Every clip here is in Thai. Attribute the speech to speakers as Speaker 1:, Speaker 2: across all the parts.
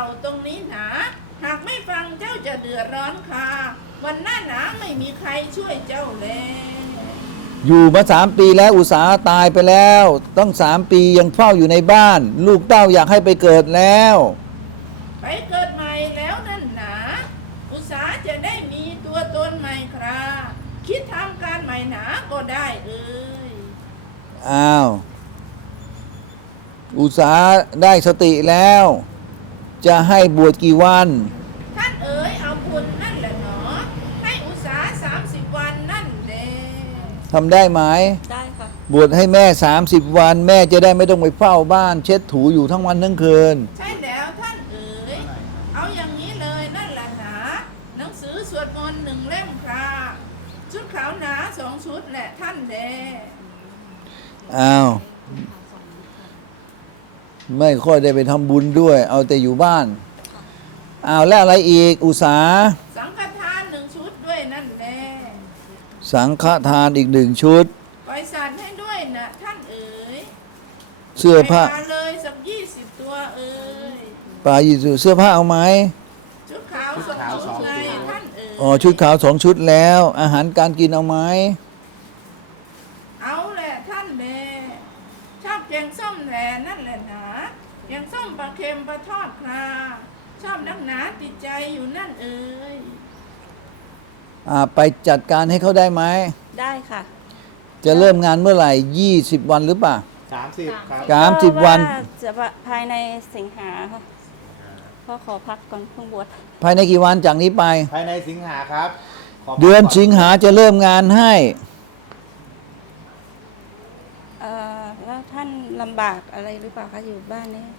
Speaker 1: ตรงนี้หนาหากไม่ฟังเจ้าจะเดือดร้อนค่ะวันหน้าหนาไม่มีใครช่วยเจ้าเลย
Speaker 2: อยู่มา3 ปีแล้วอุตสาห์ตายไปแล้วต้อง3 ปียังเฝ้าอยู่ในบ้าน ลูกเต้าอยากให้ไปเกิดแล้ว
Speaker 1: ไปเกิดใหม่แล้วนั่นหนาอุตสาห์จะได้มีตัวตนใหม่ครับคิดทำการใหม่หนาก็ได้เอ่ย
Speaker 2: อ้าวอุตสาห์ได้สติแล้ว จะให้บวชกี่วัน
Speaker 1: ท่านเอ๋ยเอาบุญนั่นแหละหนอให้อุตสาห์30 วันนั่นเด้
Speaker 2: ทำได้ไหม
Speaker 3: ได้ค่ะ
Speaker 2: บวชให้แม่30 วัน แม่จะได้ไม่ต้องไปเฝ้าบ้าน เช็ดถูอยู่ทั้งวันทั้งคืน
Speaker 1: ใช่แล้วท่านเอ๋ยเอาอย่างนี้เลยนั่นแหละหนาหนังสือสวดมนต์1 เล่มครับชุดขาวหนา2 ชุดแหละท่านเด้
Speaker 2: อ้าวไม่ค่อยได้ไปทำบุญด้วย เอาแต่อยู่บ้านอ้าวแล้วอะไรอีกอุตสาห์
Speaker 1: สังฆทาน1 ชุดด้วยนั่นแหละ
Speaker 2: สังฆทานอีก1 ชุด
Speaker 1: ปล่อยสัตว์ให้ด้วยนะท่านเอ๋ย
Speaker 2: เสื้อผ้า
Speaker 1: ไปเลยสัก20 ตัวเอ๋ย
Speaker 2: ปลายีสุเสื้อผ้าเอาไหม
Speaker 1: ชุดขาว2 ชุดไงท่านเอ๋ย
Speaker 2: อ๋อชุดขาว2 ชุดแล้ว อาหารการกินเอาไหม
Speaker 1: เอาแหละท่านแม่ชอบแกงส้มแหละนั่นแหละหนาแกงส้มปลาเค็มปลาทอดคราชอบนักหนาติดใจอยู่นั่นเอ๋ย
Speaker 2: ไปจัดการให้เขาได้ไหม
Speaker 3: ได้ค่ะ
Speaker 2: จะเริ่มงานเมื่อไหร่20 วันหรือเปล่า
Speaker 4: 30 ครับ
Speaker 2: 30 วัน
Speaker 3: จะภายในสิงหาค่ะก็ขอพักก่อนเพิ่งบวช
Speaker 2: ภายในกี่วันจากนี้ไป
Speaker 4: ภายในสิงหาครับขบคุณ
Speaker 2: เดือนสิงหาจะเริ่มงานให้
Speaker 3: แล้วท่านลำบากอะไรหรือเปล่าคะอยู่บ้านนี้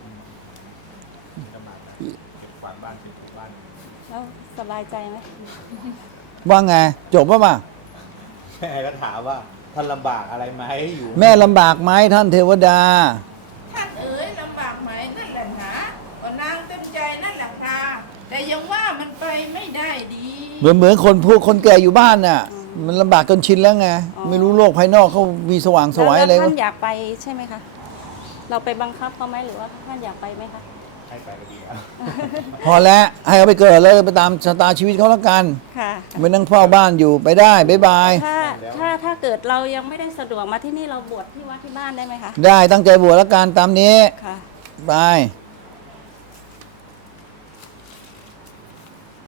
Speaker 3: แล้วสบายใจไหม
Speaker 2: ว่าไง จบป่ะ
Speaker 4: แม่ก็ถามว่าท่านลำบากอะไรไหมอยู่
Speaker 2: แม่ลำบากไหมท่านเทวดา
Speaker 1: ท่านเอ๋ยลำบากไหมนั่นแหละหนาก็นางเต็มใจนั่นแหละคราแต่ยังว่ามันไปไม่ได้ดี
Speaker 2: เหมือนคนพูดคนแก่อยู่บ้านน่ะ มันลำบากจนชินแล้วไง ไม่รู้โลกภายนอกเขามีสว่างสวายอะไร
Speaker 3: แล้ว
Speaker 2: วะ
Speaker 3: ท่านอยากไปใช่ไหมคะเราไปบังคับเขาไหมหรือว่าท่านอยากไปไหมคะ
Speaker 4: ให้ไปก็ดีครับ
Speaker 2: พอแล้วให้เขาไปเกิดแล้วไปตามชะตาชีวิตเขาแล้วกัน
Speaker 3: ค่ะ
Speaker 2: ไม่นั่งเฝ้าบ้านอยู่ไปได้บ๊ายบาย
Speaker 3: ถ้าเกิดเรายังไม่ได้สะดวกมาที่นี่เราบวชที่วัดที่บ้านได้ไหมคะ
Speaker 2: ได้ตั้งใจบวชแล้วกันตามนี้
Speaker 3: ค่ะ
Speaker 2: บาย